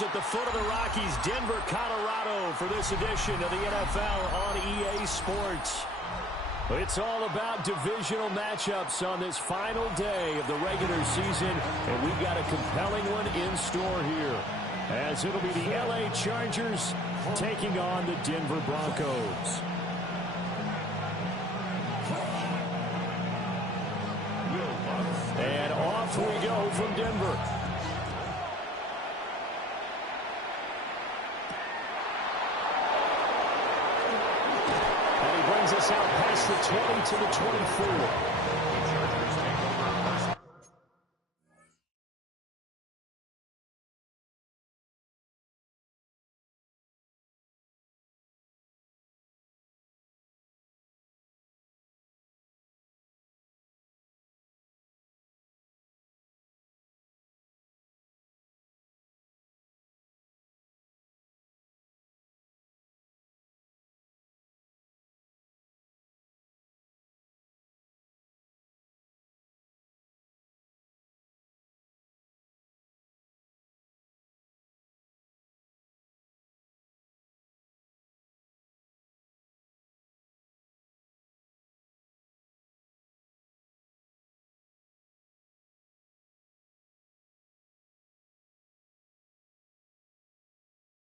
Studios at the foot of the Rockies, Denver, Colorado, for this edition of the NFL on EA Sports. It's all about divisional matchups on this final day of the regular season, and we've got a compelling one in store here, as it'll be the LA Chargers taking on the Denver Broncos. And off we go from Denver. Brings us out past the 20 to the 24.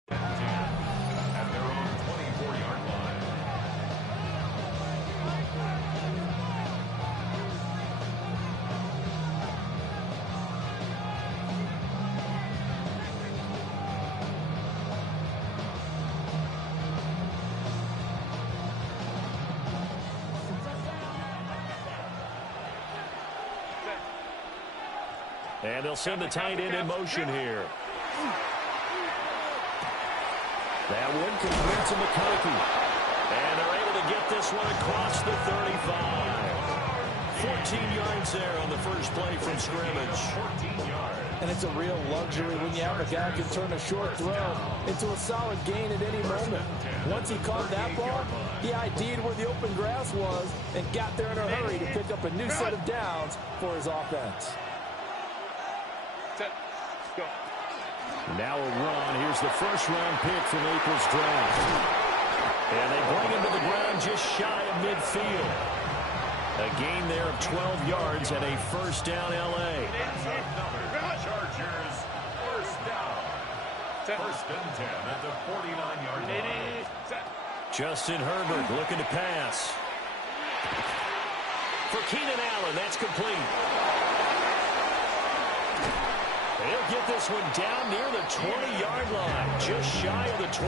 At their own 24-yard line. And they'll send the tight end in motion here. That one complete to McConkey. And they're able to get this one across the 35. 14 yards there on the first play from scrimmage. 14 yards. And it's a real luxury when you have a guy who can turn a short throw into a solid gain at any moment. Once he caught that ball, he ID'd where the open grass was and got there in a hurry to pick up a new set of downs for his offense. Now a run. Here's the first-round pick from April's draft. And they bring him to the ground just shy of midfield. A gain there of 12 yards and a first down L.A. Chargers, first down. First and 10 at the 49-yard line. Justin Herbert looking to pass. For Keenan Allen, that's complete. He'll get this one down near the 20-yard line, just shy of the 20.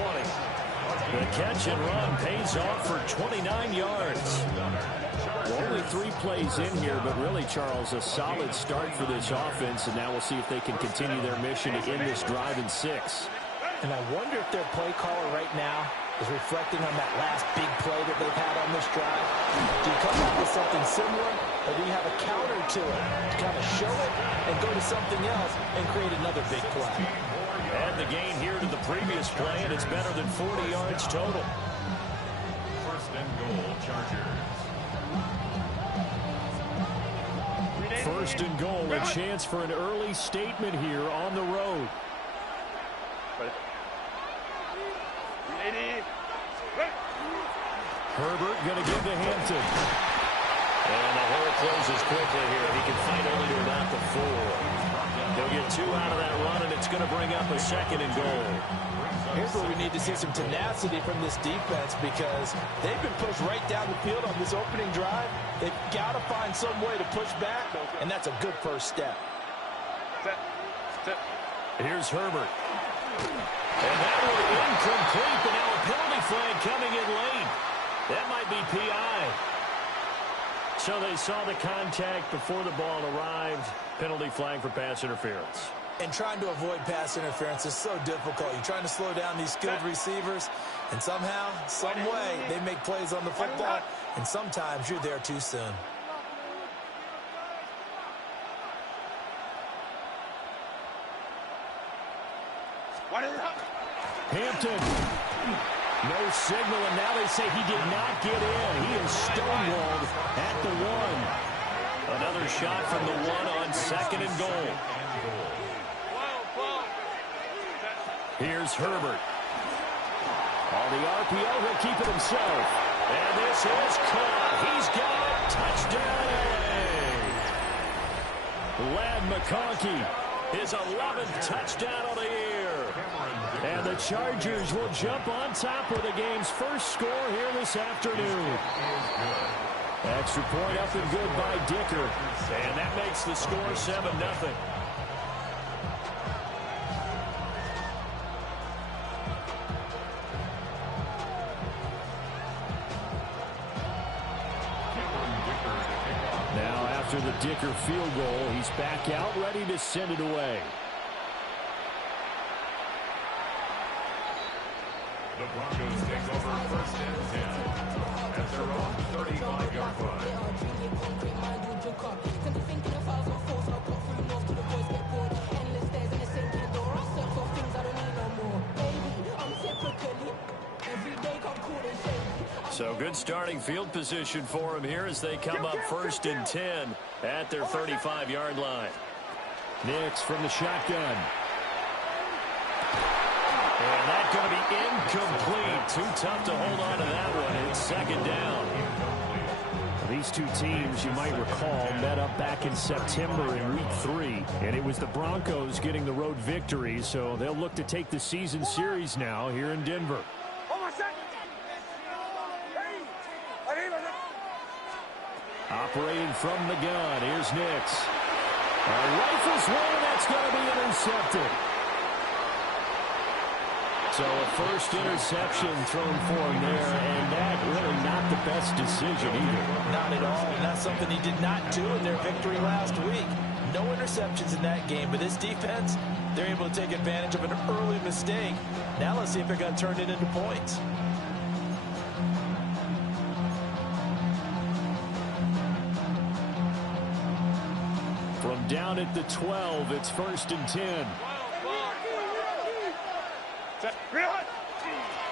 The catch and run pays off for 29 yards. Only 3 plays in here, but really, Charles, a solid start for this offense, and now we'll see if they can continue their mission to end this drive in 6. And I wonder if their play caller right now is reflecting on that last big play that they've had on this drive. Do you come up with something similar, or do you have a counter to it to kind of show it and go to something else and create another big play? Add the gain here to the previous play, and it's better than 40 yards total. First and goal, Chargers. First and goal, a chance for an early statement here on the road. Herbert going to give to Hampton. And the hole closes quickly here. He can fight only to about the 4. They'll get 2 out of that run, and it's going to bring up a second and goal. Here's where we need to see some tenacity from this defense, because they've been pushed right down the field on this opening drive. They've got to find some way to push back, and that's a good first step. Here's Herbert. And that one incomplete, but now a penalty flag coming in late. That might be PI. So they saw the contact before the ball arrived. Penalty flag for pass interference. And trying to avoid pass interference is so difficult. You're trying to slow down these skilled receivers, and somehow, some way, they make plays on the football, and sometimes you're there too soon. Hampton. No signal, and now they say he did not get in. He is stonewalled at the 1. Another shot from the 1 on second and goal. Here's Herbert. On the RPO, he'll keep it himself. And this is caught. He's got it. Touchdown, LA. Lad McConkey, his 11th touchdown of the year. And the Chargers will jump on top with the game's first score here this afternoon. Extra point up and good by Dicker. And that makes the score 7-0. Now after the Dicker field goal, he's back out ready to send it away. The Broncos take over 1st and 10 at their own 35-yard line. So good starting field position for him here as they come up 1st and 10 at their 35-yard line. Nix from the shotgun. And that's going to be incomplete. Too tough to hold on to that one. It's 2nd down. These two teams, you might recall, met up back in September in Week 3. And it was the Broncos getting the road victory. So they'll look to take the season series now here in Denver. Operating from the gun. Here's Nix. Rifles one, and that's going to be intercepted. So a first interception thrown for him there, and that really not the best decision either. Not at all, and that's something he did not do in their victory last week. No interceptions in that game, but this defense, they're able to take advantage of an early mistake. Now let's see if they're going to turn it into points. From down at the 12, it's 1st and 10.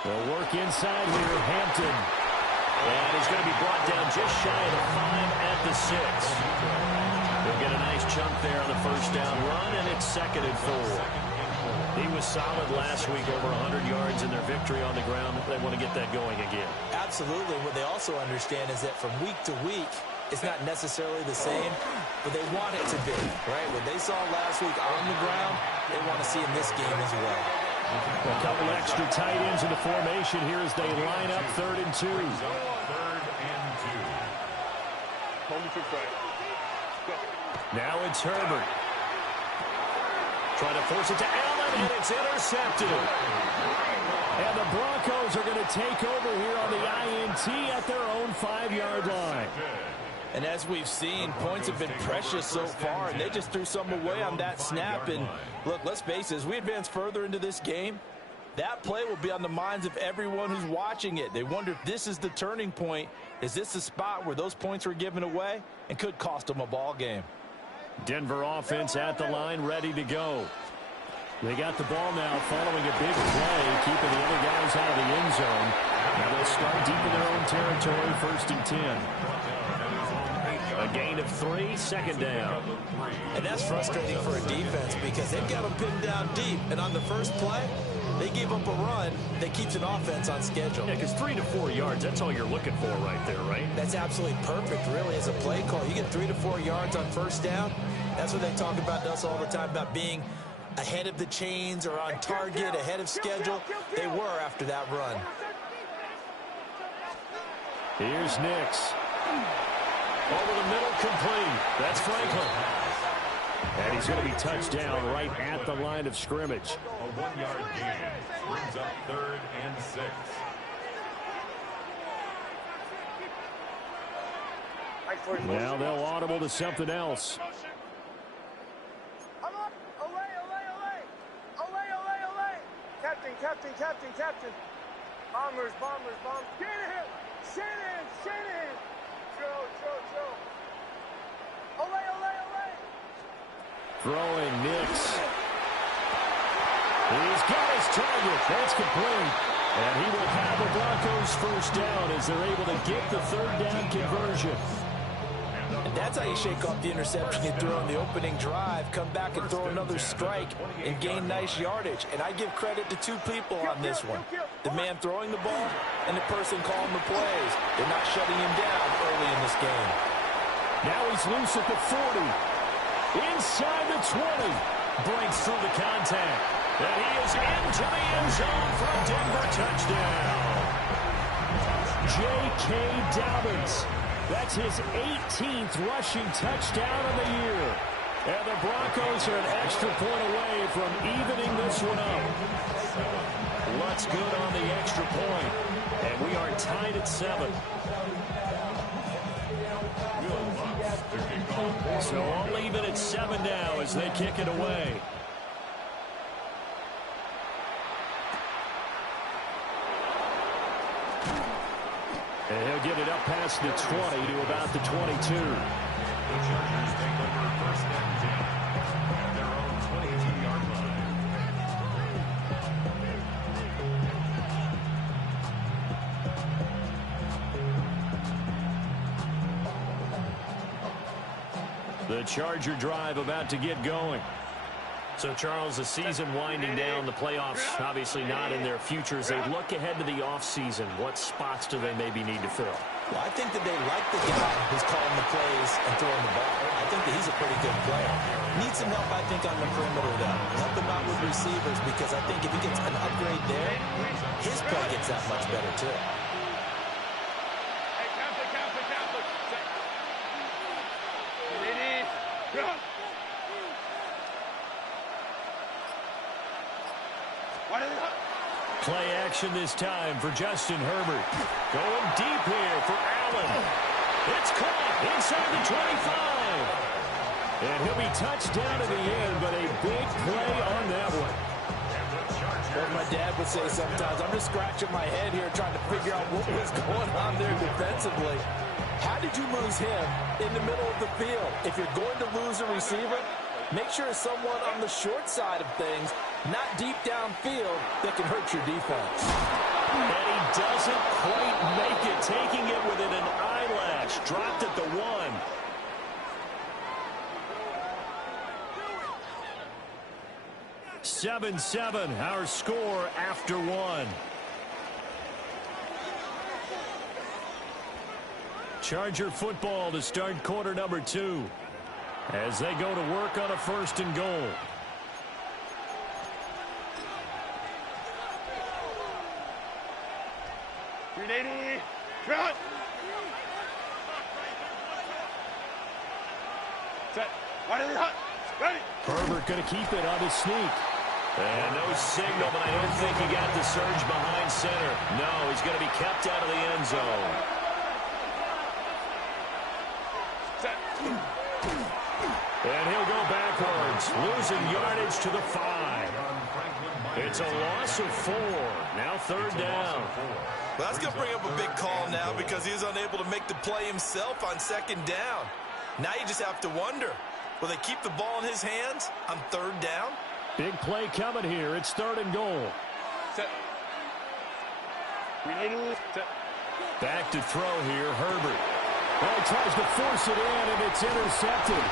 They'll work inside here, Hampton. And he's going to be brought down just shy of the 5 at the 6. They'll get a nice chunk there on the 1st down run, and it's 2nd and 4. He was solid last week, over 100 yards in their victory on the ground. They want to get that going again. Absolutely. What they also understand is that from week to week, it's not necessarily the same, but they want it to be, right? What they saw last week on the ground, they want to see in this game as well. A couple extra tight ends in the formation here as they line up 3rd and 2. 3rd and 2. Now it's Herbert. Trying to force it to Allen, and it's intercepted. And the Broncos are going to take over here on the INT at their own 5-yard line. And as we've seen, points have been precious so far, and they just threw some away on that snap. And look, let's face it, as we advance further into this game, that play will be on the minds of everyone who's watching it. They wonder if this is the turning point. Is this the spot where those points were given away and could cost them a ball game? Denver offense at the line, ready to go. They got the ball now following a big play, keeping the other guys out of the end zone. Now they'll start deep in their own territory, 1st and 10. A gain of 3, 2nd down. And that's frustrating for a defense because they've got them pinned down deep. And on the first play, they gave up a run that keeps an offense on schedule. Yeah, because 3 to 4 yards, that's all you're looking for right there, right? That's absolutely perfect, really, as a play call. You get 3 to 4 yards on 1st down. That's what they talk about to us all the time, about being ahead of the chains or on target, ahead of schedule. They were after that run. Here's Nix. Over the middle, complete. That's Franklin. And he's going to be touched down right at the line of scrimmage. A 1-yard gain brings up 3rd and 6. Now they'll audible to something else. Captain. Bombers. Shannon. Joe. Ole. Throwing Nix. He's got his target. That's complete. And he will have the Broncos 1st down as they're able to get the 3rd down conversion. And the And that's how you shake off the interception you threw on the opening drive, come back and throw another strike and gain nice yardage. And I give credit to two people on this one. The man throwing the ball and the person calling the plays. They're not shutting him down early in this game. Now he's loose at the 40. Inside the 20. Breaks through the contact. And he is into the end zone for a Denver touchdown. J.K. Dobbins. That's his 18th rushing touchdown of the year. And the Broncos are an extra point away from evening this one up. Looks good on the extra point. And we are tied at 7. So I'll leave it at 7 now as they kick it away. And he'll get it up past the 20 to about the 22. The Chargers take over first and 10 at their own 22-yard line. The Charger drive about to get going. So, Charles, the season winding down, the playoffs obviously not in their future. As they look ahead to the offseason, what spots do they maybe need to fill? Well, I think that they like the guy who's calling the plays and throwing the ball. I think that he's a pretty good player. Needs some help, I think, on the perimeter, though. Help him out with receivers, because I think if he gets an upgrade there, his play gets that much better, too. Hey, count it. Ready, go. Play action this time for Justin Herbert. Going deep here for Allen. It's caught inside the 25. And he'll be touched down to the end, but a big play on that one. What my dad would say sometimes, I'm just scratching my head here trying to figure out what was going on there defensively. How did you lose him in the middle of the field? If you're going to lose a receiver, make sure it's someone on the short side of things, not deep downfield, that can hurt your defense. And he doesn't quite make it, taking it within an eyelash. Dropped at the 1. Seven, our score after 1. Charger football to start quarter number 2. As they go to work on a 1st and goal. Ready, run. Set. Ready. Herbert going to keep it on his sneak. And no signal, but I don't think he got the surge behind center. No, he's going to be kept out of the end zone. Set. And he'll go backwards, losing yardage to the 5. It's a loss of 4. Now 3rd down. Well, that's going to bring up a big call now because he was unable to make the play himself on 2nd down. Now you just have to wonder, will they keep the ball in his hands on 3rd down? Big play coming here. It's 3rd and goal. Set. Ready, set. Back to throw here, Herbert. Well, he tries to force it in, and it's intercepted.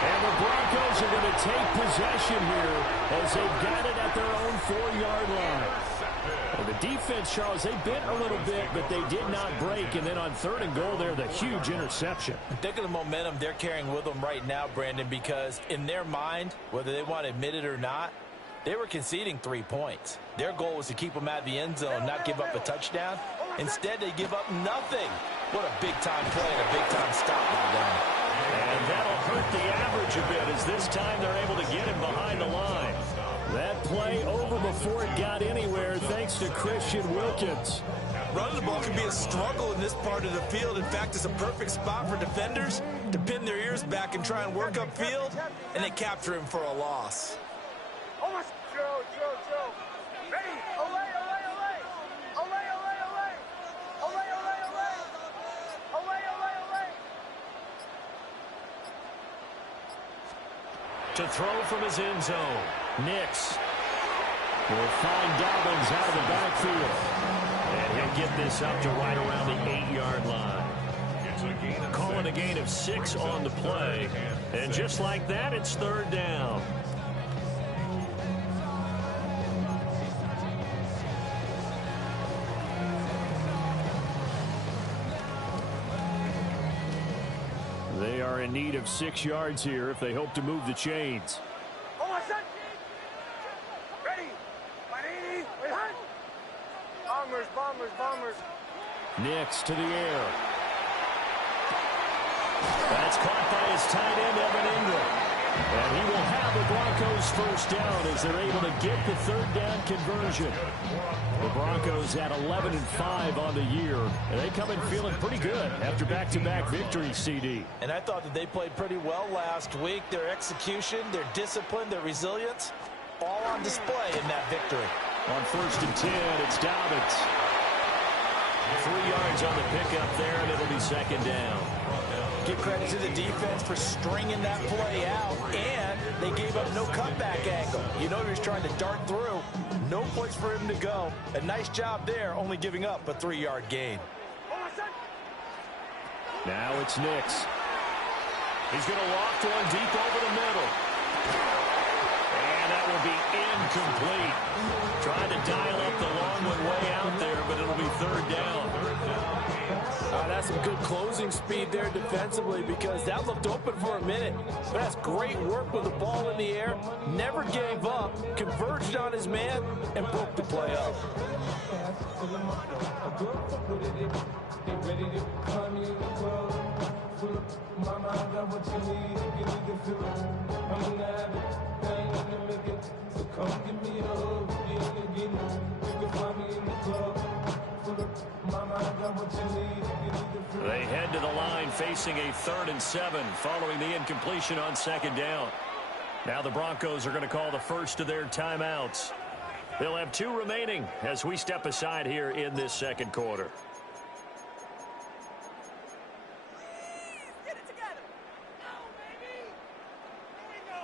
And the Broncos are going to take possession here as they've got it at their own 4-yard line. Well, the defense, Charles, they bit a little bit, but they did not break. And then on 3rd and goal there, the huge interception. Think of the momentum they're carrying with them right now, Brandon, because in their mind, whether they want to admit it or not, they were conceding 3 points. Their goal was to keep them out of the end zone, not give up a touchdown. Instead, they give up nothing. What a big-time play and a big-time stop by them. And that'll hurt the average a bit as this time they're able to get him behind the line. That play over before it got anywhere thanks to Christian Wilkins. Running the ball can be a struggle in this part of the field. In fact, it's a perfect spot for defenders to pin their ears back and try and work upfield, and they capture him for a loss. Almost. Joe. Ready. Olay. To throw from his end zone, Nix will find Dobbins out of the backfield. And he'll get this up to right around the 8-yard line. Calling a gain of 6 on the play. And just like that, it's third down. They are in need of 6 yards here if they hope to move the chains. Ready. Behind. Bombers. Nix to the air. That's caught by his tight end, Evan Ingram. And he will have the Broncos first down as they're able to get the third down conversion. The Broncos at 11-5 on the year, and they come in feeling pretty good after back-to-back victories, CD. And I thought that they played pretty well last week. Their execution, their discipline, their resilience, all on display in that victory. On 1st and 10, it's Dobbins. 3 yards on the pickup there, and it'll be second down. Give credit to the defense for stringing that play out, and they gave up no cutback angle. You know he was trying to dart through. No place for him to go. A nice job there, only giving up a 3-yard gain. Now it's Nix. He's going to loft one deep over the middle. And that will be incomplete. Trying to dial up the long one way out there, but it'll be third down. That's some good closing speed there defensively because that looked open for a minute. But that's great work with the ball in the air. Never gave up, converged on his man, and broke the play up. They head to the line facing a 3rd and 7 following the incompletion on second down. Now the Broncos are going to call the first of their timeouts. They'll have 2 remaining as we step aside here in this second quarter.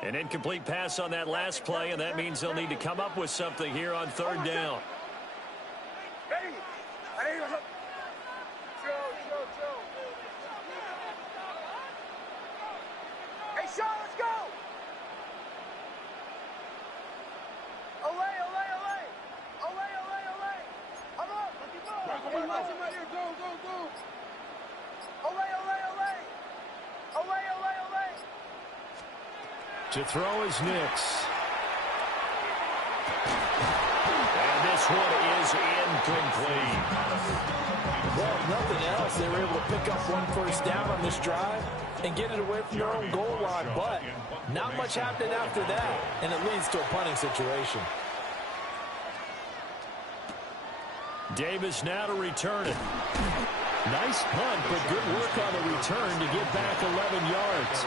An incomplete pass on that last play, and that means they'll need to come up with something here on third down. Ready. Joe. Hey, Sean, let's go. Olay. I'm up. Hey, watch him right here. Go. Olay. To throw is Nix. And this one is incomplete. Well, if nothing else, they were able to pick up 1 first down on this drive and get it away from their own goal line. But not much happened after that, and it leads to a punting situation. Davis now to return it. Nice punt, but good work on the return to get back 11 yards.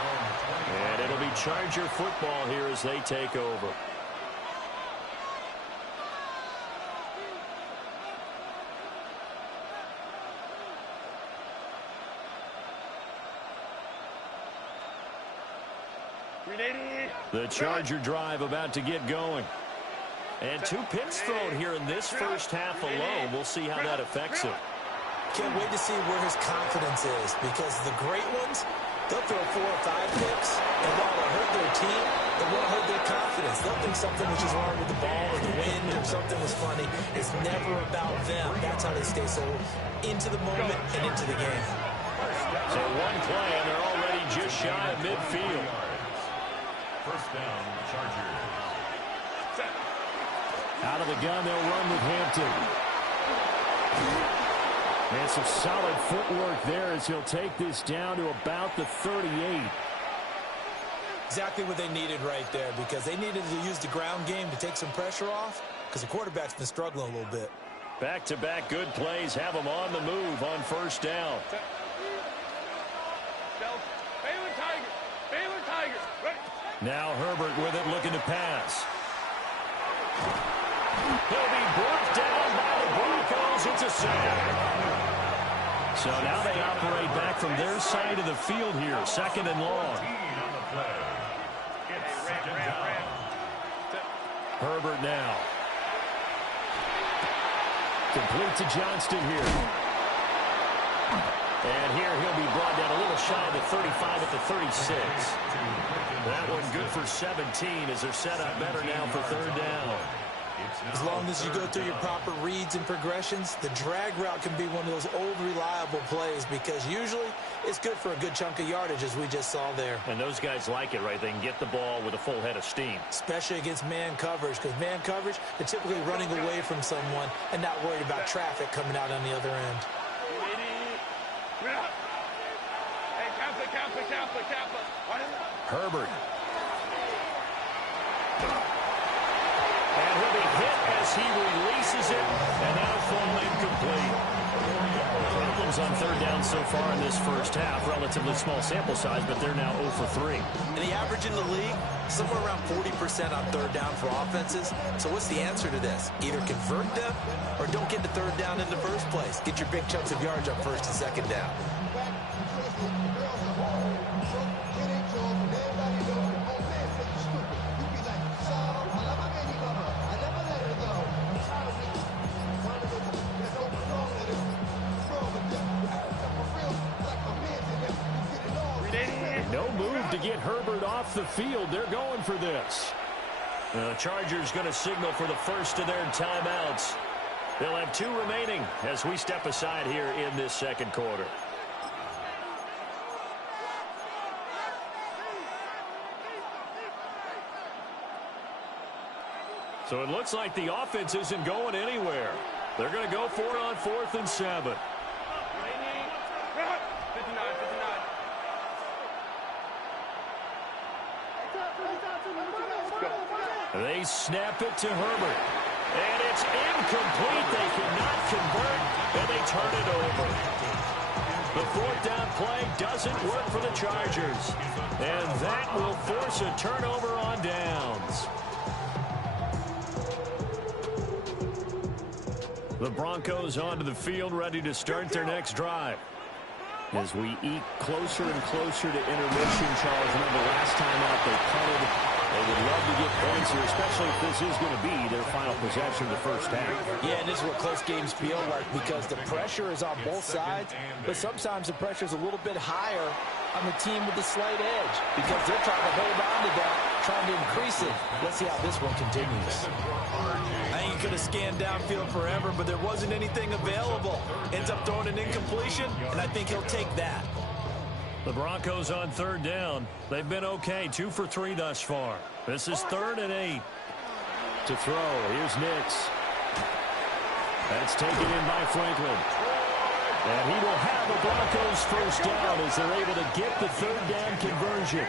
And it'll be Charger football here as they take over. The Charger drive about to get going. And 2 picks thrown here in this first half alone. We'll see how that affects him. Can't wait to see where his confidence is because the great ones, they'll throw 4 or 5 picks, and while it'll hurt their team, it won't hurt their confidence. They'll think something which is wrong with the ball or the wind or something was funny. It's never about them. That's how they stay so into the moment and into the game. So 1 play, and they're already just shy of midfield. First down, Chargers. Out of the gun, they'll run with Hampton. And some solid footwork there as he'll take this down to about the 38. Exactly what they needed right there because they needed to use the ground game to take some pressure off because the quarterback's been struggling a little bit. Back-to-back good plays have them on the move on first down. Baylor Tiger. Ready. Now Herbert with it, looking to pass. He'll be brought down by the Broncos. It's a sack. So now they operate back from their side of the field here, 2nd and long. Herbert now. Complete to Johnston here. And here he'll be brought down a little shy of the 35 at the 36. That one good for 17 as they're set up better now for third down. As long as you go through your proper reads and progressions, the drag route can be one of those old reliable plays because usually it's good for a good chunk of yardage as we just saw there. And those guys like it, right? They can get the ball with a full head of steam. Especially against man coverage because man coverage, they're typically running away from someone and not worried about traffic coming out on the other end. Herbert. And he'll be hit as he releases it, and that'll fall incomplete. Problems on third down so far in this first half. Relatively small sample size, but they're now 0 for 3. And the average in the league, somewhere around 40% on third down for offenses. So what's the answer to this? Either convert them or don't get to third down in the first place. Get your big chunks of yards on first and second down. No move to get Herbert off the field. They're going for this. The Chargers going to signal for the first of their timeouts. They'll have 2 remaining as we step aside here in this second quarter. So it looks like the offense isn't going anywhere. They're going to go for it on 4th and 7. They snap it to Herbert. And it's incomplete. They cannot convert, and they turn it over. The 4th down play doesn't work for the Chargers. And that will force a turnover on downs. The Broncos onto the field, ready to start their next drive. As we eke closer and closer to intermission, Charles, remember last time out they punted. They would love to get points here, especially if this is going to be their final possession of the first half. Yeah, and this is what close games feel like because the pressure is on both sides, but sometimes the pressure is a little bit higher on the team with the slight edge because they're trying to hold on to that, trying to increase it. Let's see how this one continues. I think he could have scanned downfield forever, but there wasn't anything available. Ends up throwing an incompletion, and I think he'll take that. The Broncos on third down. They've been okay, 2 for 3 thus far. This is 3rd and 8. To throw, here's Nix. That's taken in by Franklin. And he will have the Broncos first down as they're able to get the third down conversion.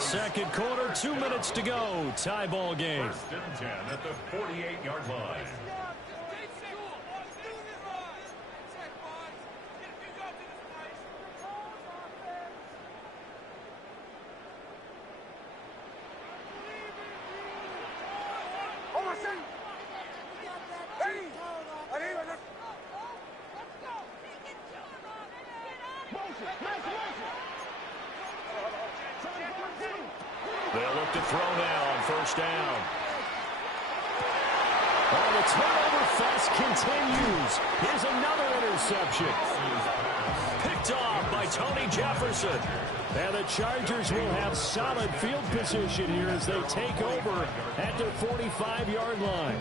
Second quarter, 2 minutes to go. Tie ball game. 1st and 10 at the 48-yard line. They'll look to throw now on first down. Oh, the turnover fest continues. Here's another interception. Picked off by Tony Jefferson. And the Chargers will have solid field position here as they take over at their 45-yard line.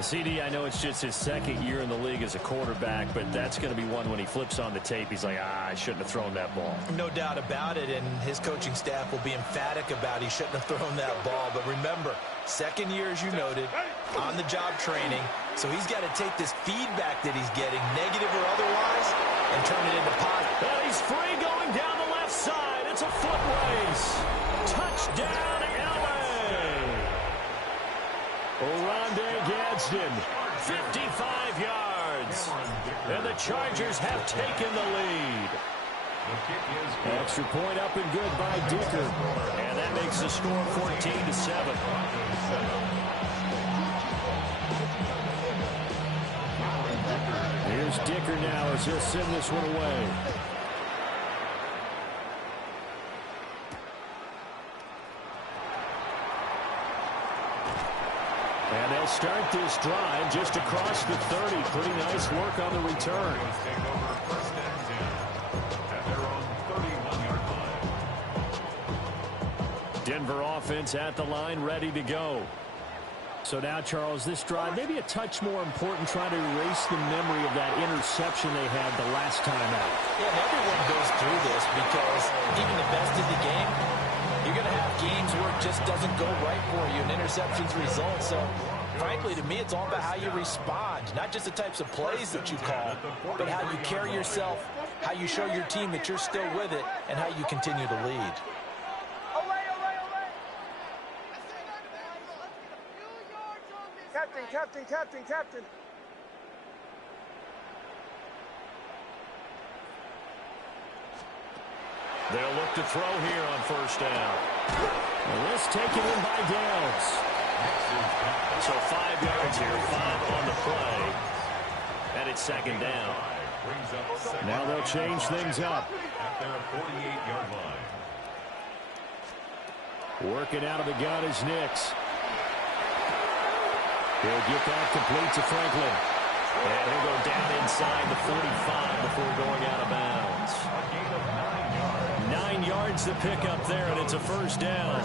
CD, I know it's just his 2nd year in the league as a quarterback, but that's going to be one when he flips on the tape. He's like, I shouldn't have thrown that ball. No doubt about it, and his coaching staff will be emphatic about he shouldn't have thrown that ball. But remember, 2nd year, as you noted, on-the-job training, so he's got to take this feedback that he's getting, negative or otherwise, and turn it into positive. And he's free going down the left side. It's a foot race. Touchdown, L.A. Oronde Gadsden, 55 yards. And the Chargers have taken the lead. Extra point up and good by Dicker. And that makes the score 14-7. Here's Dicker now as he'll send this one away. And they'll start this drive just across the 30. Pretty nice work on the return. Take over first and 10 at their own 31-yard line. Denver offense at the line, ready to go. So now, Charles, this drive maybe a touch more important, trying to erase the memory of that interception they had the last time out. Yeah, and everyone goes through this because even the best in the game, you're going to have games where it just doesn't go right for you, and interceptions result. So, frankly, to me, it's all about how you respond, not just the types of plays that you call, but how you carry yourself, how you show your team that you're still with it, and how you continue to lead. Captain. They'll look to throw here on first down. And this taken in by Downs. So 5 yards here, 5 on the play. And it's second down. Now they'll change things up. At their 48-yard line. Working out of the gun is Nix. He'll get that complete to Franklin. And he'll go down inside the 45 before going out of bounds. A gain of 9 yards. 9 yards to pick up there, and it's a first down.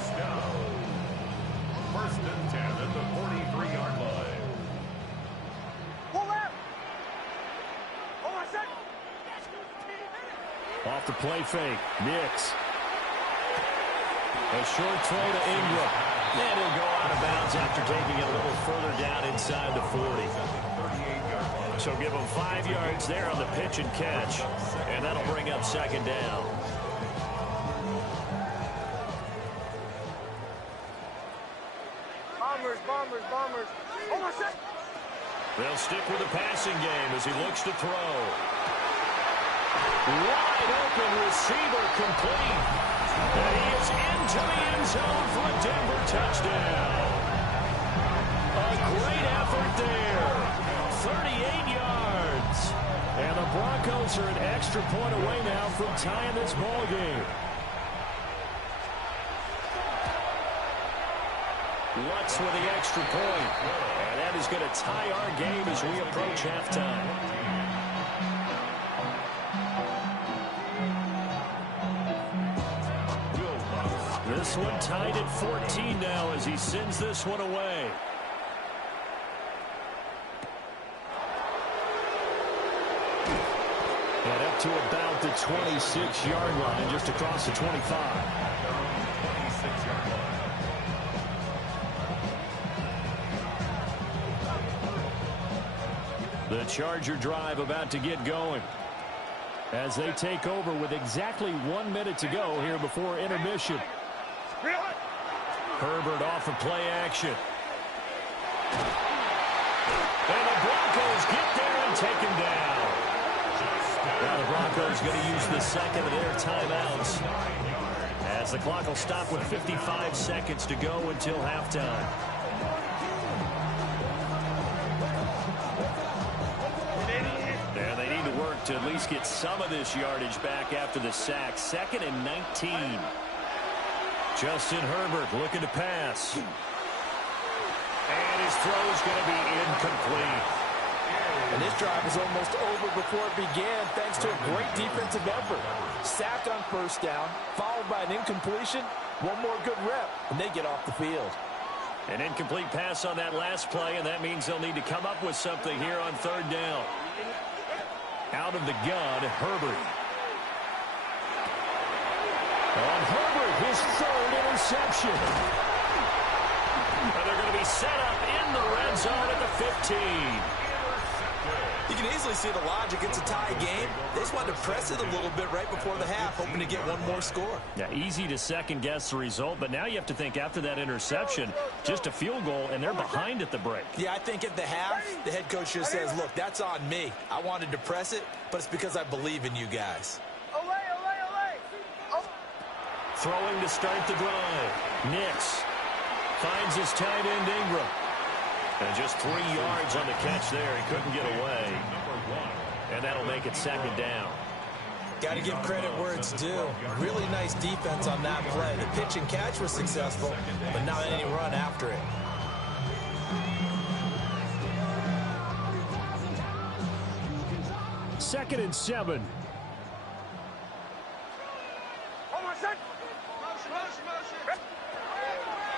First and 10 at the 43-yard line. Pull out. Hold on a second. Off the play fake, Nix. A short throw to Ingram. And he'll go out of bounds after taking it a little further down inside the 40. So give him 5 yards there on the pitch and catch. And that'll bring up second down. Bombers. Hold on a second. They'll stick with the passing game as he looks to throw. Wide open receiver complete. And he is into the end zone for a Denver touchdown. A great effort there. 38 yards. And the Broncos are an extra point away now from tying this ball game. Lutz with the extra point. And that is going to tie our game as we approach halftime. This one tied at 14 now as he sends this one away. And up to about the 26-yard line, just across the 25. 26-yard line. The Charger drive about to get going as they take over with exactly 1 minute to go here before intermission. Herbert off of play action. And the Broncos get there and take him down. Now the Broncos going to use the second of their timeouts as the clock will stop with 55 seconds to go until halftime. And they need to work to at least get some of this yardage back after the sack. 2nd and 19. Justin Herbert looking to pass. And his throw is going to be incomplete. And this drive was almost over before it began thanks to a great defensive effort. Sacked on first down, followed by an incompletion. One more good rep, and they get off the field. An incomplete pass on that last play, and that means they'll need to come up with something here on third down. Out of the gun, Herbert. On Herbert, his third interception. And they're going to be set up in the red zone at the 15. You can easily see the logic. It's a tie game. They just wanted to press it a little bit right before the half, hoping to get one more score. Yeah, easy to second-guess the result, but now you have to think after that interception, just a field goal, and they're behind at the break. Yeah, I think at the half, the head coach just says, look, that's on me. I wanted to press it, but it's because I believe in you guys. Throwing to start the drive. Nix finds his tight end Ingram. And just 3 yards on the catch there. He couldn't get away. And that'll make it second down. Got to give credit where it's due. Really nice defense on that play. The pitch and catch was successful, but not any run after it. 2nd and 7.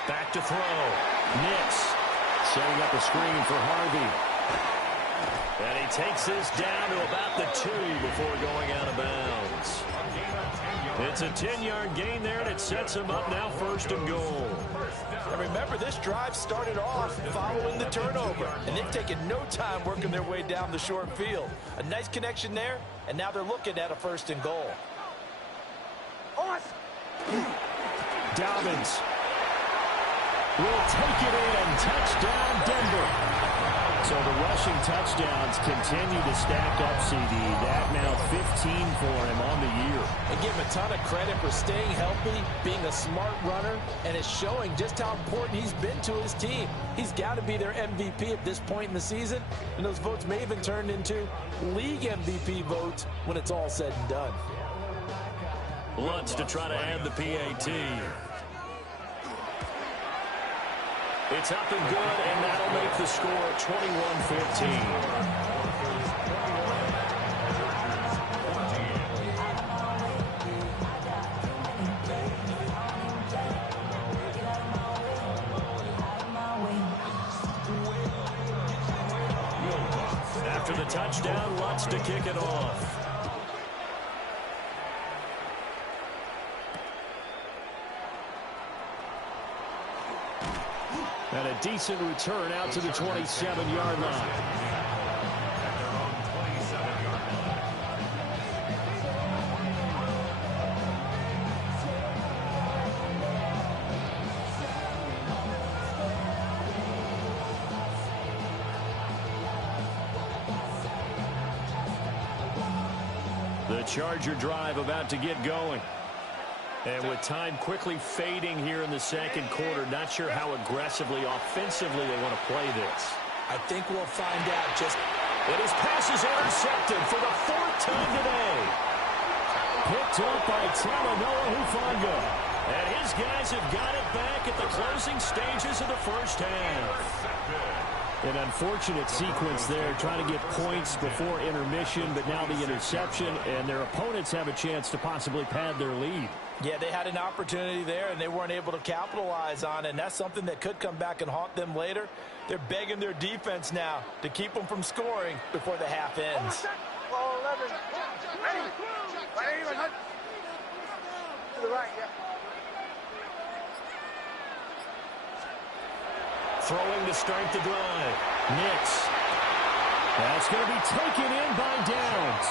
Back to throw. Nix setting up a screen for Harvey. And he takes this down to about the 2 before going out of bounds. It's a 10-yard gain there, and it sets him up now 1st and goal. And remember, this drive started off following the turnover, and they've taken no time working their way down the short field. A nice connection there, and now they're looking at a 1st and goal. Dobbins will take it in. Touchdown, Denver. So the rushing touchdowns continue to stack up, CD. That now 15 for him on the year. And give him a ton of credit for staying healthy, being a smart runner, and it's showing just how important he's been to his team. He's got to be their MVP at this point in the season, and those votes may even turn into league MVP votes when it's all said and done. Lutz to try to add the PAT. It's up and good, and that'll make the score 21-15. After the touchdown, Lutz to kick it off. And a decent return out to the 27-yard line. The Charger drive about to get going. And with time quickly fading here in the 2nd quarter, not sure how aggressively, offensively they want to play this. I think we'll find out just... And his pass is intercepted for the 4th time today. Picked up by Talanoa Hufanga. And his guys have got it back at the closing stages of the 1st half. An unfortunate sequence there, trying to get points before intermission, but now the interception, and their opponents have a chance to possibly pad their lead. Yeah, they had an opportunity there, and they weren't able to capitalize on it, and that's something that could come back and haunt them later. They're begging their defense now to keep them from scoring before the half ends. To the right, yeah. Throwing to start the drive. Nix. That's going to be taken in by Downs.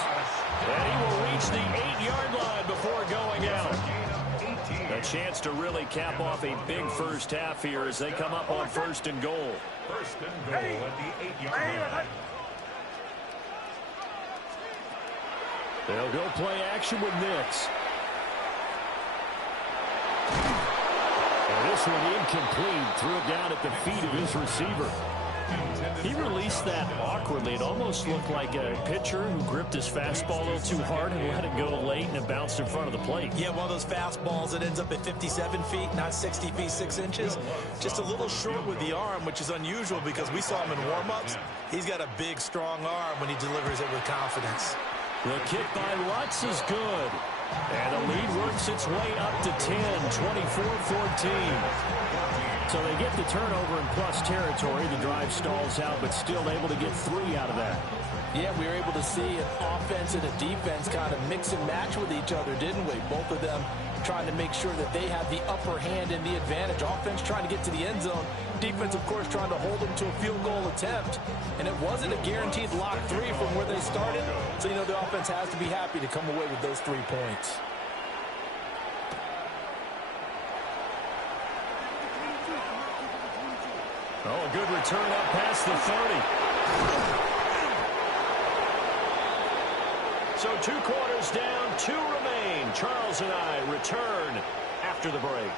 And he will reach the 8-yard line before going out. A chance to really cap off a big 1st half here as they come up on 1st and goal. 1st and goal at the 8-yard line. They'll go play action with Nix. And this one incomplete. Threw it down at the feet of his receiver. He released that awkwardly. It almost looked like a pitcher who gripped his fastball a little too hard and let it go late, and it bounced in front of the plate. Yeah, one of those fastballs that ends up at 57 feet, not 60 feet, 6 inches. Just a little short with the arm, which is unusual because we saw him in warm-ups. He's got a big, strong arm when he delivers it with confidence. The kick by Lutz is good. And the lead works its way up to 10, 24-14. So they get the turnover in plus territory. The drive stalls out, but still able to get 3 out of that. Yeah, we were able to see an offense and a defense kind of mix and match with each other, didn't we? Both of them trying to make sure that they had the upper hand and the advantage. Offense trying to get to the end zone. Defense, of course, trying to hold them to a field goal attempt. And it wasn't a guaranteed lock 3 from where they started. So, you know, the offense has to be happy to come away with those 3 points. Oh, a good return up past the 30. So 2 quarters down, 2 remain. Charles and I return after the break.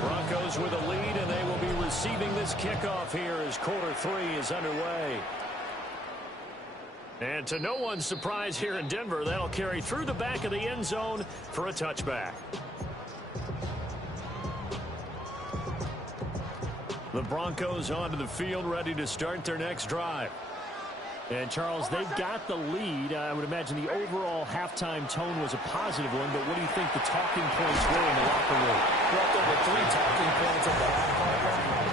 Broncos with a lead, and they will be receiving this kickoff here as quarter 3 is underway. And to no one's surprise here in Denver, that'll carry through the back of the end zone for a touchback. The Broncos onto the field, ready to start their next drive. And, Charles, they've got the lead. I would imagine the overall halftime tone was a positive one, but what do you think the talking points were in the locker room? Well, there were 3 talking points at the half.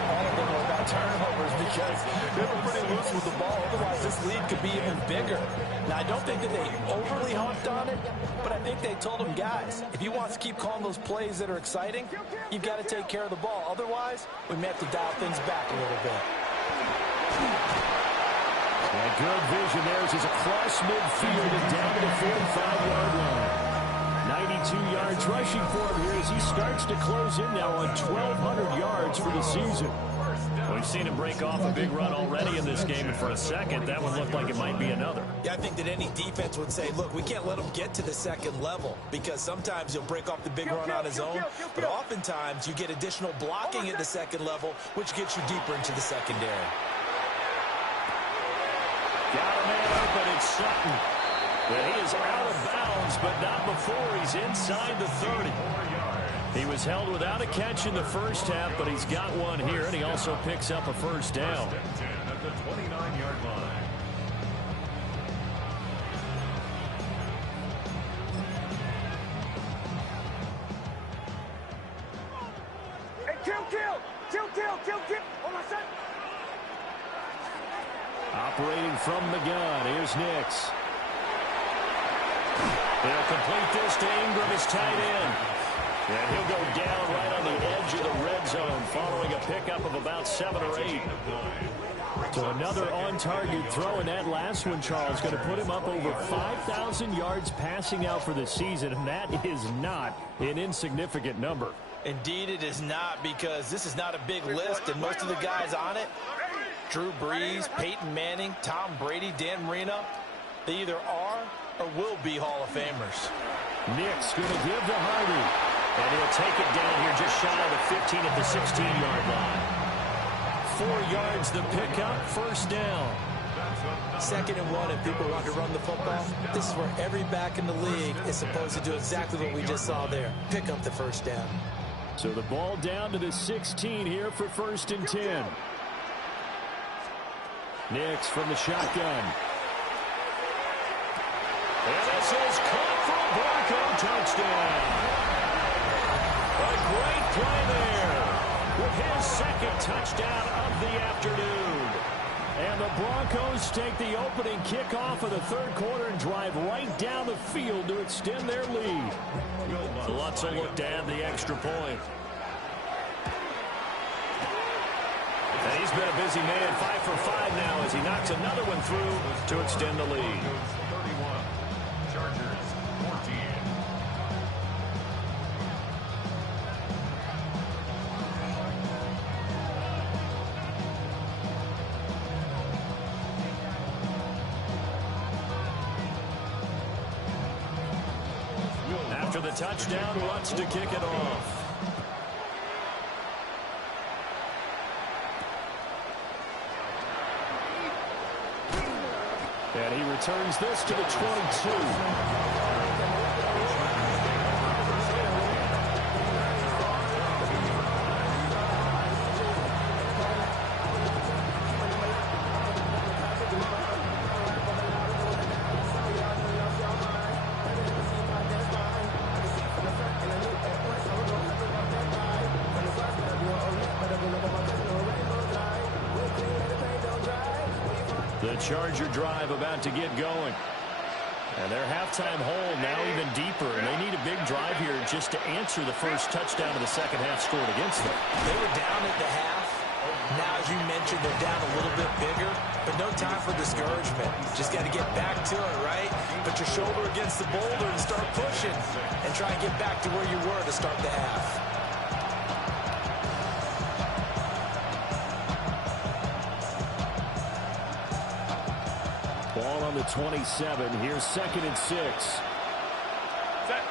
All of them were about turnovers because they were pretty loose with the ball. Otherwise, this lead could be even bigger. Now, I don't think that they overly hopped on it, but I think they told them, guys, if you want to keep calling those plays that are exciting, you've got to take care of the ball. Otherwise, we may have to dial things back a little bit. And good vision there as he's across midfield and down to the 45-yard line. 92 yards rushing for him here as he starts to close in now on 1,200 yards for the season. We've seen him break off a big run already in this game, and for a second, that one looked like it might be another. Yeah, I think that any defense would say, look, we can't let him get to the second level because sometimes he'll break off the big run on his own, but oftentimes you get additional blocking at the second level, which gets you deeper into the secondary. Got a man open, it's Sutton. Well, he is out of bounds, but not before he's inside the 30. He was held without a catch in the first half, but he's got one here, and he also picks up a first down. At the 29-yard line. Hey, kill. On my side. Operating from the gun, here's Nix. They'll complete this to Ingram, his tight end. And he'll go down right on the edge of the red zone following a pickup of about 7 or 8. So another on-target throw, and that last one, Charles, going to put him up over 5,000 yards passing out for the season, and that is not an insignificant number. Indeed, it is not, because this is not a big list, and most of the guys on it, Drew Brees, Peyton Manning, Tom Brady, Dan Marino, they either are or will be Hall of Famers. Nix going to give to Hardy. And he'll take it down here just shy of the 15 at the 16-yard line. 4 yards the pickup, first down. 2nd and 1, if people want to run the football, this is where every back in the league is supposed to do exactly what we just saw there. Pick up the first down. So the ball down to the 16 here for 1st and 10. Nix from the shotgun. And this is caught for a Bronco touchdown. A great play there with his 2nd touchdown of the afternoon. And the Broncos take the opening kickoff of the 3rd quarter and drive right down the field to extend their lead. Lots of look to add the extra point. And he's been a busy man, 5 for 5 now as he knocks another one through to extend the lead. 31. Chargers 14. After the touchdown, wants to kick it off. And he returns this to the 22. The Charger drive about to get going. And their halftime hole now even deeper, and they need a big drive here just to answer the first touchdown of the second half scored against them. They were down at the half. Now, as you mentioned, they're down a little bit bigger, but no time for discouragement. Just got to get back to it, right? Put your shoulder against the boulder and start pushing, and try and get back to where you were to start the half. Ball on the 27. Here's 2nd and 6. Set.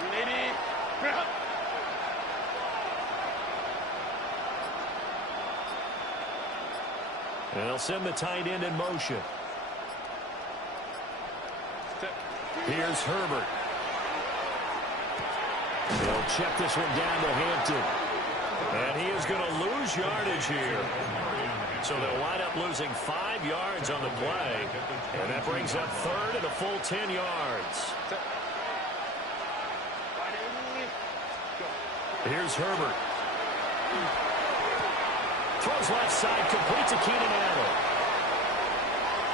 380. And they'll send the tight end in motion. Here's Herbert. They'll check this one down to Hampton. And he is going to lose yardage here. So they'll wind up losing 5 yards on the play. And that brings up third and a full 10 yards. Here's Herbert. Throws left side, complete to Keenan Allen.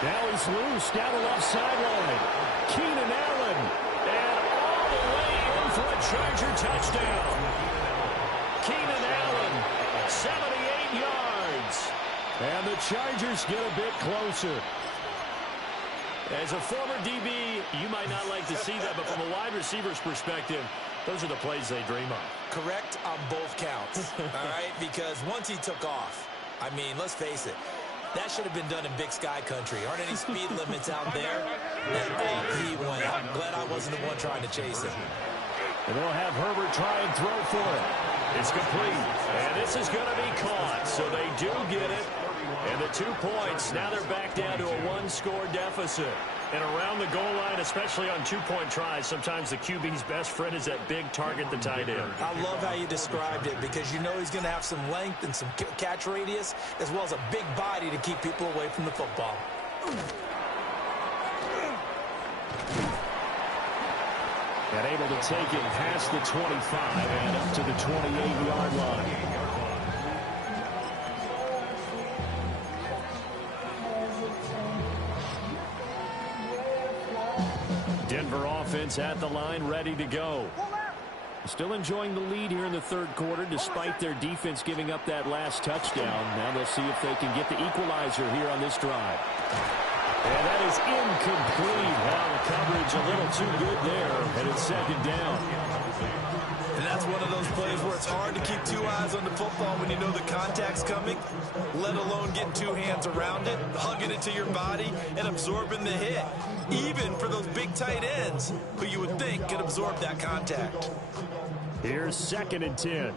Now he's loose down the left sideline. Keenan Allen. And all the way in for a Charger touchdown. Keenan Allen, 78 yards. And the Chargers get a bit closer. As a former DB, you might not like to see that, but from a wide receiver's perspective, those are the plays they dream of. Correct on both counts, all right? Because once he took off, I mean, let's face it, that should have been done in Big Sky country. Aren't any speed limits out there? And off he went. I'm glad I wasn't the one trying to chase him. And they'll have Herbert try and throw for it. It's complete. And this is going to be caught, so they do get it. And the 2 points, now they're back down to a 1-score deficit. And around the goal line, especially on 2-point tries, sometimes the QB's best friend is that big target, the tight end. I love how you described it because you know he's going to have some length and some catch radius as well as a big body to keep people away from the football. And able to take it past the 25 and up to the 28-yard line. Denver offense at the line, ready to go. Still enjoying the lead here in the third quarter, despite their defense giving up that last touchdown. Now they'll see if they can get the equalizer here on this drive. And that is incomplete. Wow, the coverage a little too good there, and it's second down. And that's one of those plays where it's hard to keep 2 eyes on the football when you know the contact's coming, let alone getting 2 hands around it, hugging it to your body, and absorbing the hit. Even for those big tight ends who you would think could absorb that contact. Here's 2nd and 10.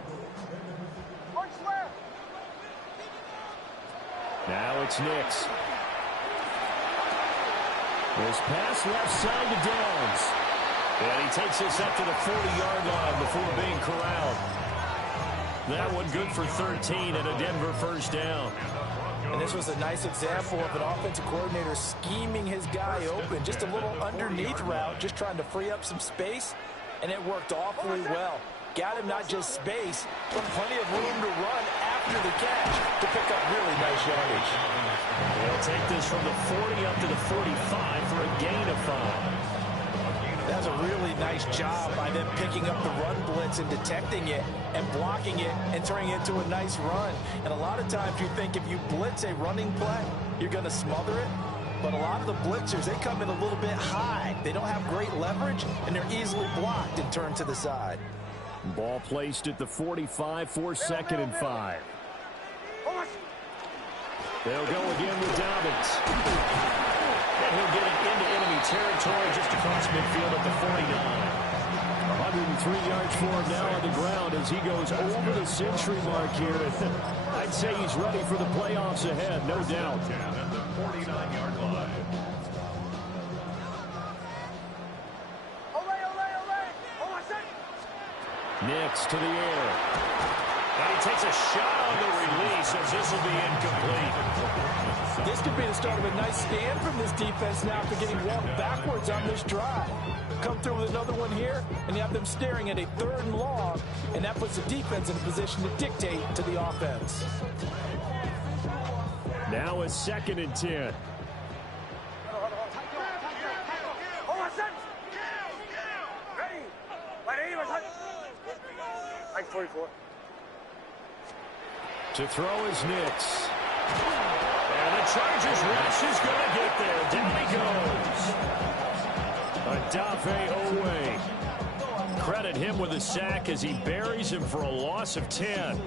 Now it's Nix. This pass left side to Downs. And he takes this up to the 40-yard line before being corralled. That one good for 13 and a Denver first down. And this was a nice example of an offensive coordinator scheming his guy open. Just a little underneath route, just trying to free up some space, and it worked awfully well. Got him not just space, but plenty of room to run after the catch to pick up really nice yardage. They'll take this from the 40 up to the 45 for a gain of 5. That's a really nice job by them picking up the run blitz and detecting it and blocking it and turning it into a nice run. And a lot of times you think if you blitz a running play, you're going to smother it. But a lot of the blitzers, they come in a little bit high. They don't have great leverage, and they're easily blocked and turned to the side. Ball placed at the 45 for 2nd and 5. They'll go again with Dobbins. And he'll get it into enemy territory just across midfield at the 49. 103 yards for him now on the ground as he goes over the century mark here. I'd say he's ready for the playoffs ahead, no doubt. At the 49-yard line. Nix to the air. And he takes a shot on the release as this will be incomplete. This could be the start of a nice stand from this defense now after getting walked backwards on this drive. Come through with another one here, and you have them staring at a 3rd and long, and that puts the defense in a position to dictate to the offense. Now it's 2nd and 10. To throw is Nix. And the Chargers rush is going to get there. Down he goes. Adafe Owe. Credit him with a sack as he buries him for a loss of 10.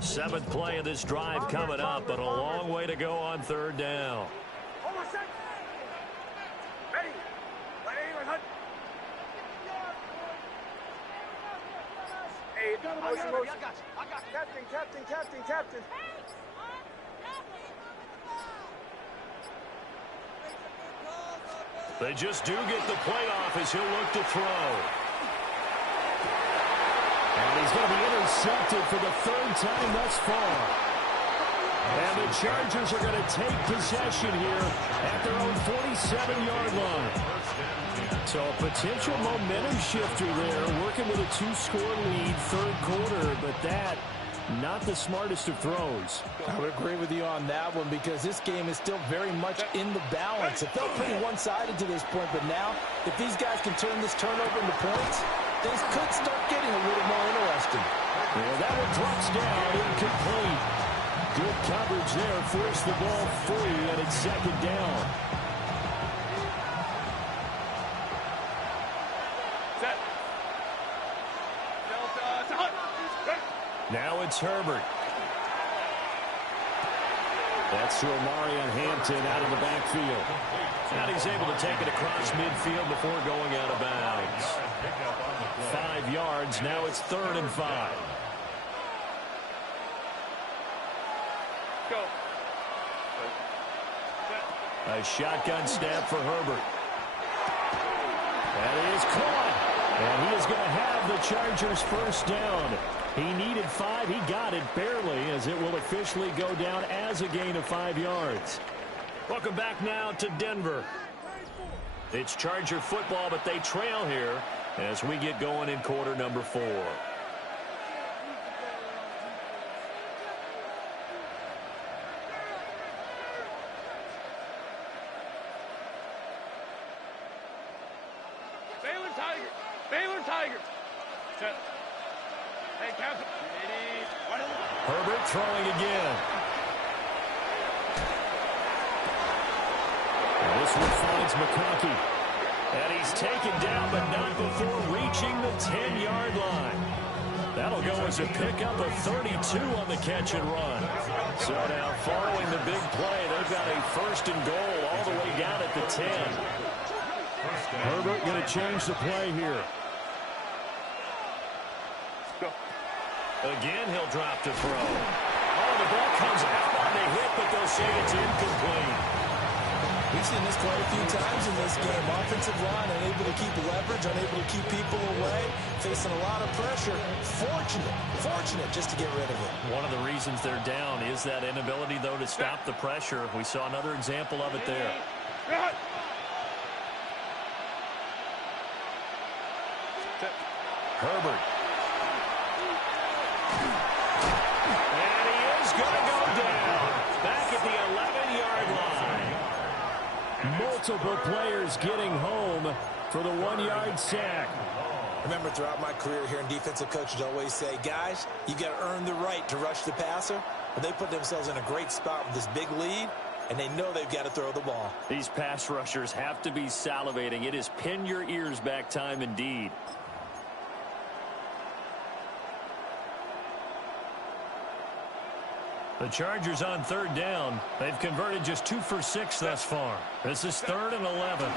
Seventh play of this drive coming up, but a long way to go on 3rd down. Captain. They just do get the play off as he'll look to throw. And he's going to be intercepted for the third time thus far. And the Chargers are going to take possession here at their own 47-yard line. So a potential momentum shifter there, working with a 2-score lead, third quarter, but that not the smartest of throws. I would agree with you on that one because this game is still very much in the balance. It felt pretty one-sided to this point, but now if these guys can turn this turnover into points, things could start getting a little more interesting. Well, that one drops down, incomplete. Good coverage there, force the ball free, and it's second down. Now it's Herbert. That's to Omarion Hampton out of the backfield. And he's able to take it across midfield before going out of bounds. 5 yards. Now it's 3rd and 5. Go. A shotgun snap for Herbert. That is caught. And he is going to have the Chargers first down. He needed 5. He got it barely, as it will officially go down as a gain of 5 yards. Welcome back now to Denver. It's Charger football, but they trail here as we get going in quarter number 4. Baylor Tiger. Set. Hey, Captain. Herbert throwing again. And this one finds McConkey. And he's taken down, but not before reaching the 10-yard line. That'll go as a pickup of 32 on the catch and run. So now following the big play, they've got a 1st and goal all the way down at the 10. Herbert going to change the play here. Again, he'll drop to throw. Oh, the ball comes out on the hit, but they'll say it's incomplete. We've seen this quite a few times in this game. Offensive line unable to keep leverage, unable to keep people away, facing a lot of pressure. Fortunate just to get rid of it. One of the reasons they're down is that inability, though, to stop the pressure. We saw another example of it there. Herbert. And he is going to go down. Back at the 11-yard line. Multiple players getting home for the 1-yard sack. Remember, throughout my career here in defensive coaches always say, guys, you got to earn the right to rush the passer. But they put themselves in a great spot with this big lead, and they know they've got to throw the ball. These pass rushers have to be salivating. It is pin your ears back time indeed. The Chargers on 3rd down. They've converted just 2 for 6 thus far. This is 3rd and 11.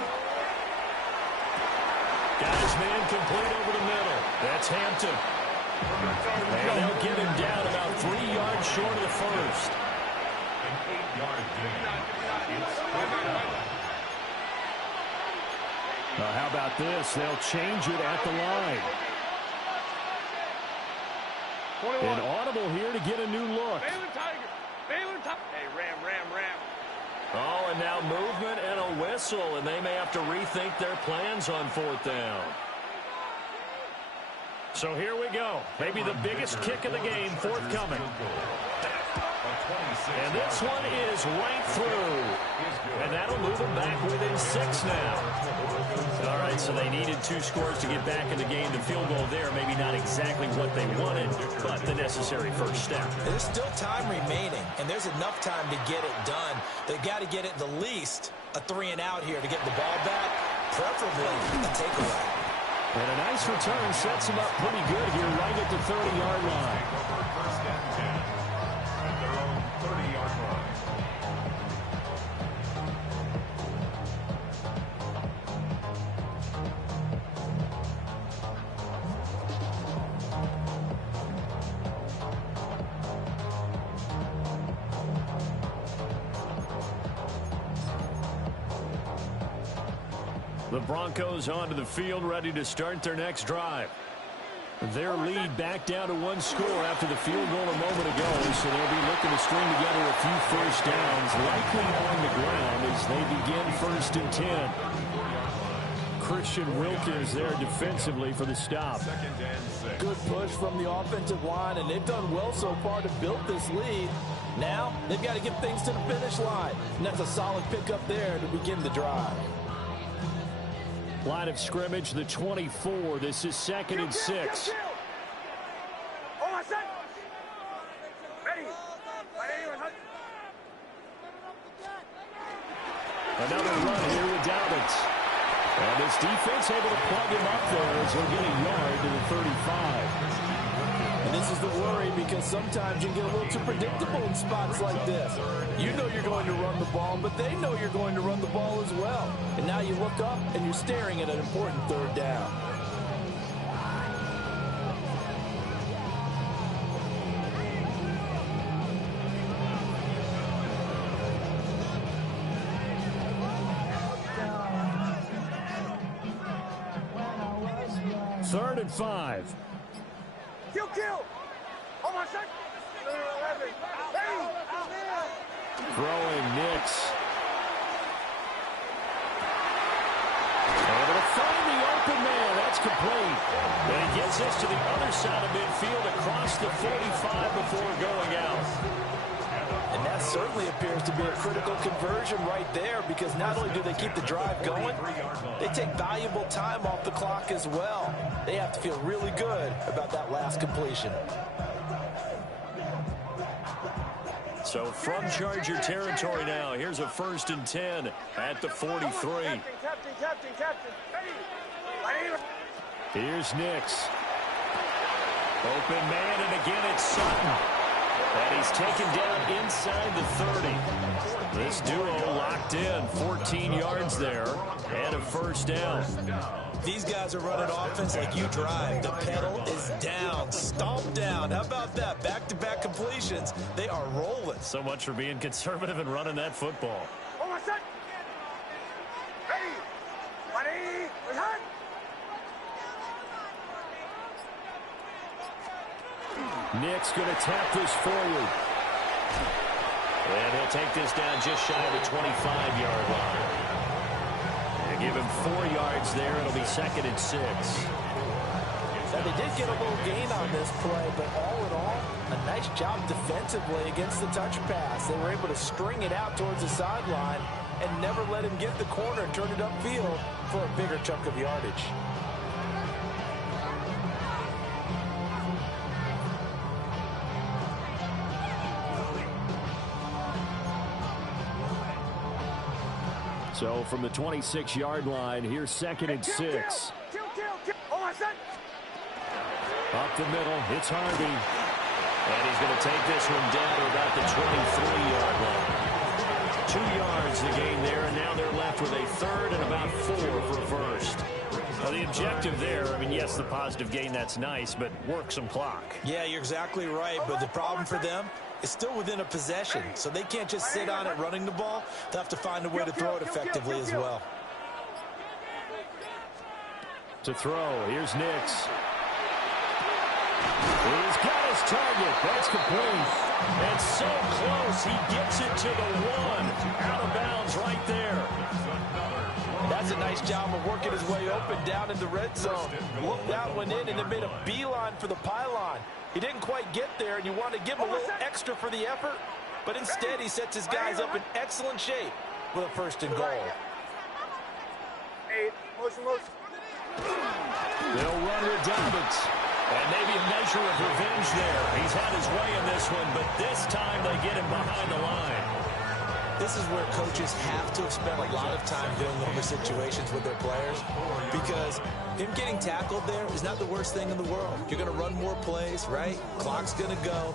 Got his man complete over the middle. That's Hampton. And they'll get him down about 3 yards short of the first. An 8-yard gain. Now, how about this? They'll change it at the line. An audible here to get a new look. Baylor Tiger. Hey, ram. Oh, and now movement and a whistle, and they may have to rethink their plans on 4th down. So here we go. Maybe the biggest kick of the game forthcoming. And this one is right through. And that'll move them back within 6 now. All right, so they needed 2 scores to get back in the game. The field goal there, maybe not exactly what they wanted, but the necessary first step. There's still time remaining, and there's enough time to get it done. They've got to get it the least a 3-and-out here to get the ball back, preferably a takeaway. And a nice return sets him up pretty good here right at the 30-yard line. First and 10 at their own 30-yard line. The Broncos onto the field, ready to start their next drive. Their lead back down to 1 score after the field goal a moment ago, so they'll be looking to string together a few first downs, likely on the ground as they begin 1st and 10. Christian Wilkins there defensively for the stop. Good push from the offensive line, and they've done well so far to build this lead. Now, they've got to get things to the finish line, and that's a solid pickup there to begin the drive. Line of scrimmage, the 24. This is 2nd and 6. Another run here with Dobbins. And this defense able to plug him up there as he'll get a yard to the 35. And this is the worry, because sometimes you get a little too predictable in spots like this. You know you're going to run the ball, but they know you're going to run the ball as well. And now you look up and you're staring at an important 3rd down. Third and 5. Kill. On my second. 11. Throwing Nix. Able to find the open man. That's complete. And he gets this to the other side of midfield across the 45 before going out. And that certainly appears to be a critical conversion right there, because not only do they keep the drive going, they take valuable time off the clock as well. They have to feel really good about that last completion. So from Charger territory now, here's a 1st and 10 at the 43. Captain. Here's Nix. Open man, and again it's Sutton. And he's taken down inside the 30. This duo locked in, 14 yards there, and a 1st down. These guys are running offense like you drive. The pedal is down, stomp down. How about that? Back-to-back completions. They are rolling. So much for being conservative and running that football. On my second. Ready. Nick's going to tap this forward. And he'll take this down just shy of the 25-yard line. And give him 4 yards there. It'll be 2nd and 6. Now, they did get a little gain on this play, but all in all, a nice job defensively against the touch pass. They were able to string it out towards the sideline and never let him get the corner and turn it upfield for a bigger chunk of yardage. So from the 26-yard line, here's 2nd and 6. Kill. On my second. Up the middle, it's Harvey. And he's going to take this one down to about the 23-yard line. 2 yards the gain there, and now they're left with a 3rd and about 4 for 1st. Well, the objective there, I mean, yes, the positive gain, that's nice, but work some clock. Yeah, you're exactly right, but the problem for them is still within a possession, so they can't just sit on it running the ball. They'll have to find a way to throw it effectively as well. To throw, here's Nix. He's got his target. That's complete. And so close, he gets it to the 1. Out of bounds right there. That's a nice job of working his way open down in the red zone. Looked that one in and then made a beeline for the pylon. He didn't quite get there, and you want to give him a little extra for the effort, but instead he sets his guys up in excellent shape with a 1st and goal. 8. Motion. They'll run with Dobbins. And maybe a measure of revenge there. He's had his way in this one, but this time they get him behind the line. This is where coaches have to have spent a lot of time going over situations with their players, because him getting tackled there is not the worst thing in the world. You're going to run more plays, right? Clock's going to go.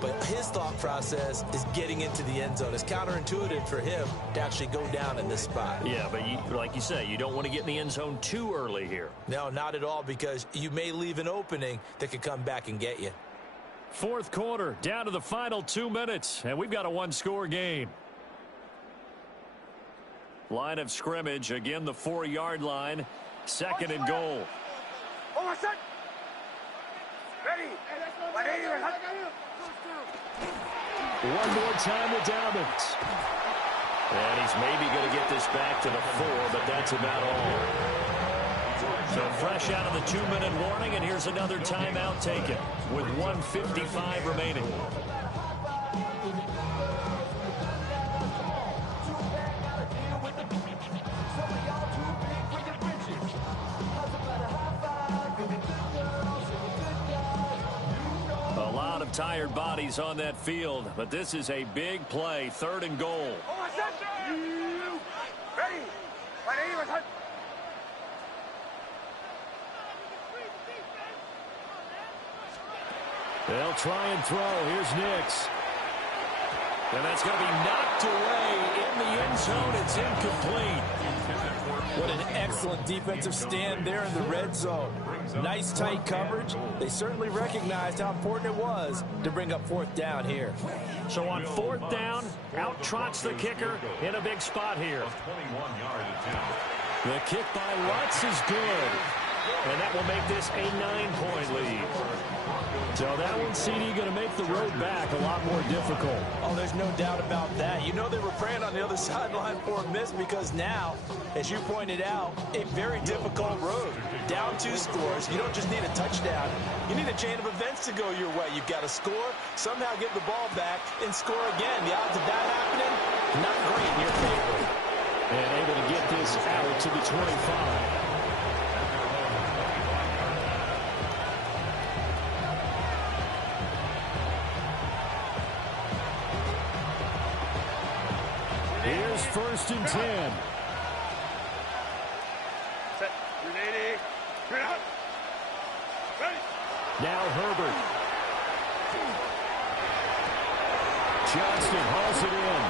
But his thought process is getting into the end zone. It's counterintuitive for him to actually go down in this spot. Yeah, but like you say, you don't want to get in the end zone too early here. No, not at all, because you may leave an opening that could come back and get you. 4th quarter, down to the final 2 minutes, and we've got a 1-score game. Line of scrimmage, again the 4-yard line. 2nd and goal. One more time with Dobbins. And he's maybe going to get this back to the 4, but that's about all. So fresh out of the 2-minute warning, and here's another timeout taken with 1:55 remaining. A lot of tired bodies on that field, but this is a big play. 3rd and goal. They'll try and throw. Here's Nix. And that's going to be knocked away in the end zone. It's incomplete. What an excellent defensive stand there in the red zone. Nice tight coverage. They certainly recognized how important it was to bring up 4th down here. So on 4th down, out trots the kicker in a big spot here. The kick by Lutz is good. And that will make this a 9-point lead. So that one, CD, going to make the road back a lot more difficult. Oh, there's no doubt about that. You know they were praying on the other sideline for a miss because now, as you pointed out, a very difficult road. Down 2 scores. You don't just need a touchdown. You need a chain of events to go your way. You've got to score, somehow get the ball back, and score again. The odds of that happening, not great in your favor. And able to get this out to the 25. Here's 1st and 10. Set. Ready. Ready. Now Herbert. Johnston hauls it in.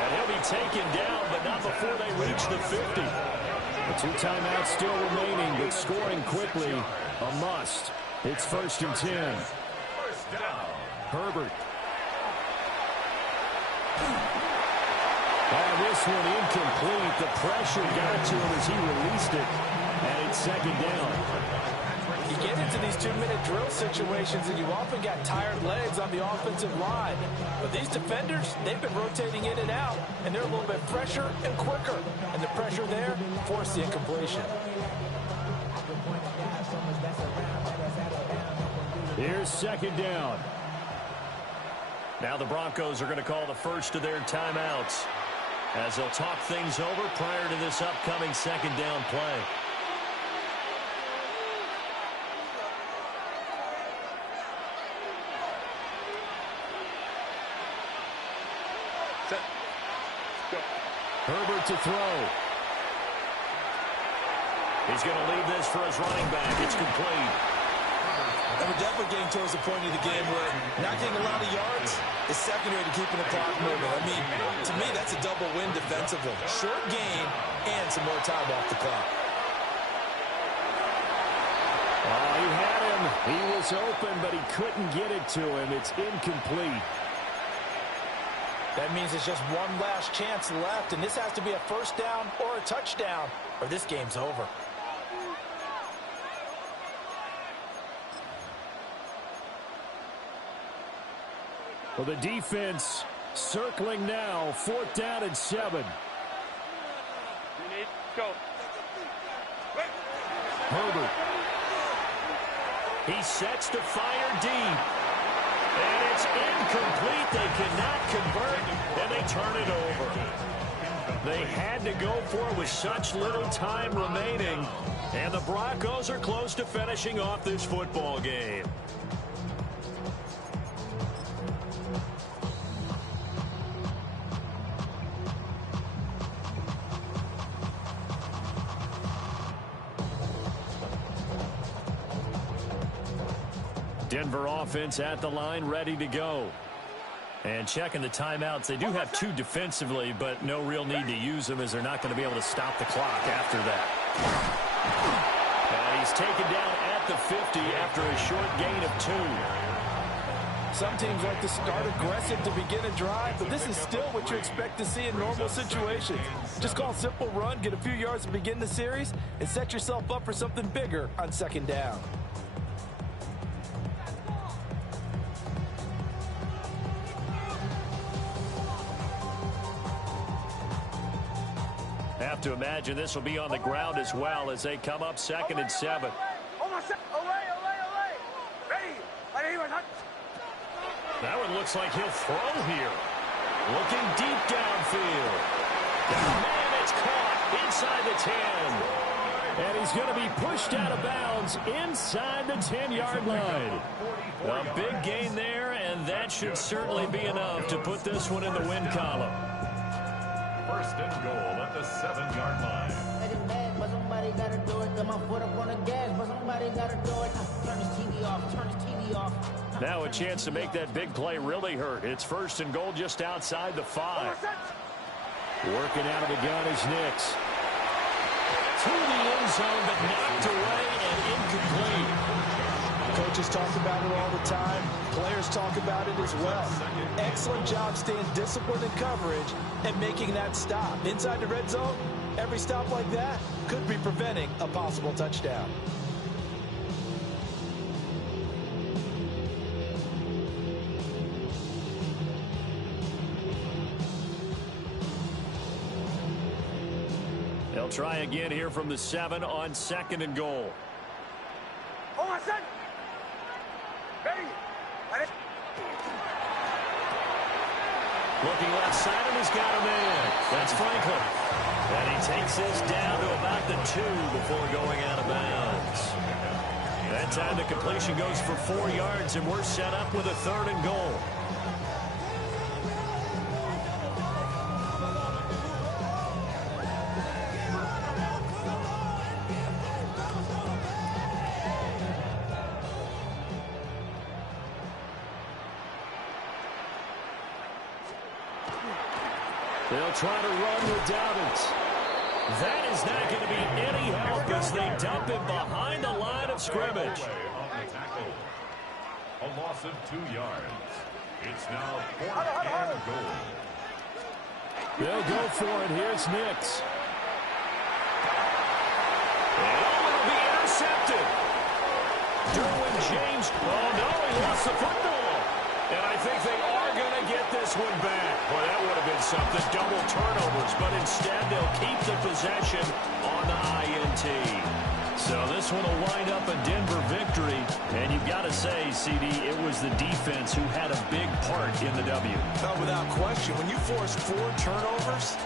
And he'll be taken down, but not before they reach the 50. The 2 timeouts still remaining, but scoring quickly, a must. It's 1st and 10. Herbert. And this one incomplete. The pressure got to him as he released it. And it's 2nd down. You get into these 2-minute drill situations and you often got tired legs on the offensive line. But these defenders, they've been rotating in and out, and they're a little bit fresher and quicker. And the pressure there forced the incompletion. Here's 2nd down. Now the Broncos are going to call the first of their timeouts as they'll talk things over prior to this upcoming 2nd down play. Set. Go. Herbert to throw. He's going to leave this for his running back. It's complete. And we're definitely getting towards the point of the game where not getting a lot of yards is secondary to keeping the clock moving. I mean, to me, that's a double win defensively. Short gain and some more time off the clock. Oh, he had him. He was open, but he couldn't get it to him. It's incomplete. That means it's just one last chance left, and this has to be a 1st down or a touchdown, or this game's over. Well, the defense circling now. 4th down and 7. Go. Herbert. He sets to fire deep. And it's incomplete. They cannot convert, and they turn it over. They had to go for it with such little time remaining. And the Broncos are close to finishing off this football game. Denver offense at the line, ready to go. And checking the timeouts. They do have 2 defensively, but no real need to use them as they're not going to be able to stop the clock after that. And he's taken down at the 50 after a short gain of 2. Some teams like to start aggressive to begin a drive, but this is still what you expect to see in normal situations. Just call a simple run, get a few yards to begin the series, and set yourself up for something bigger on second down. Have to imagine this will be on the ground as well as they come up 2nd and 7. That one looks like he'll throw here. Looking deep downfield. Man, it's caught inside the 10. And he's going to be pushed out of bounds inside the 10-yard line. A big gain there, and that should certainly be enough to put this one in the win column. 1st and goal at the 7-yard line. But somebody gotta do it. Got my foot up on the gas, but somebody gotta do it. Turn his TV off, turn his TV off. Now a chance to make that big play really hurt. It's 1st and goal just outside the 5. Working out of the gun is Nix. To the end zone, but knocked away and incomplete. Coaches talk about it all the time. Players talk about it as well. Excellent job staying disciplined in coverage and making that stop. Inside the red zone, every stop like that could be preventing a possible touchdown. They'll try again here from the 7 on 2nd and goal. Looking left side, and he's got a man. That's Franklin. And he takes this down to about the 2 before going out of bounds. That time the completion goes for 4 yards, and we're set up with a 3rd and goal. They'll try to run without it. That is not going to be any help as they dump him behind the line of scrimmage. A loss of 2 yards. It's now 4th and goal. They'll go for it. Here's Nix. And it'll be intercepted. Derwin James. Oh, no, he lost the football. And I think they are going to get this one back. Well, that would have been something. Double turnovers, but instead they'll keep the possession on the INT. So this one will wind up a Denver victory. And you've got to say, CD, it was the defense who had a big part in the W. Without question, when you force 4 turnovers,